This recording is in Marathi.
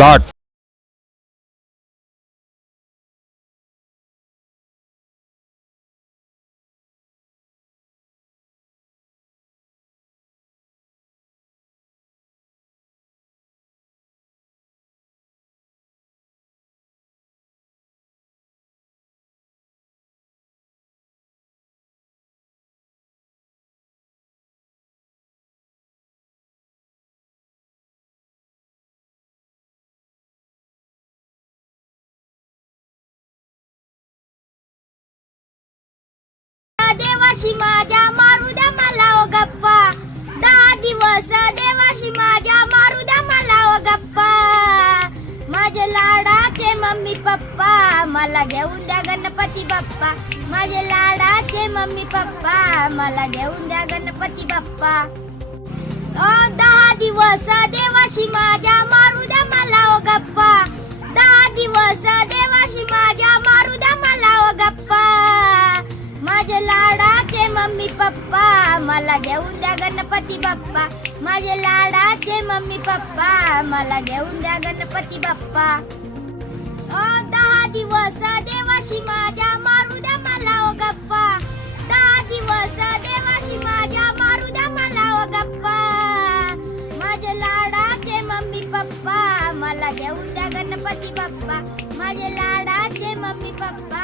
clot देवाशी माझ्या मारू द्या मला ओ गप्पा. दहा दिवस देवाशी माझ्या मारू द्या मला ओ गप्पा. माझे लाडाचे मम्मी पप्पा मला घेऊन द्या गणपती बाप्पा. माझे लाडाचे मम्मी पप्पा मला घेऊन द्या गणपती बाप्पा. अ, दहा दिवस देवाशी माझ्या मम्मी पप्पा मला घेऊन द्या गणपती बाप्पा. माझे लाडाचे मम्मी पप्पा मला घेऊन द्या गणपती बाप्पा. दहा दिवस देवाशी माझ्या मारू द्या मला ओ गप्पा. दहा दिवस देवाशी माझ्या मारू द्या मला ओ गप्पा. माझे लाडाचे मम्मी पप्पा मला घेऊन द्या गणपती बाप्पा. माझे लाडाचे मम्मी पप्पा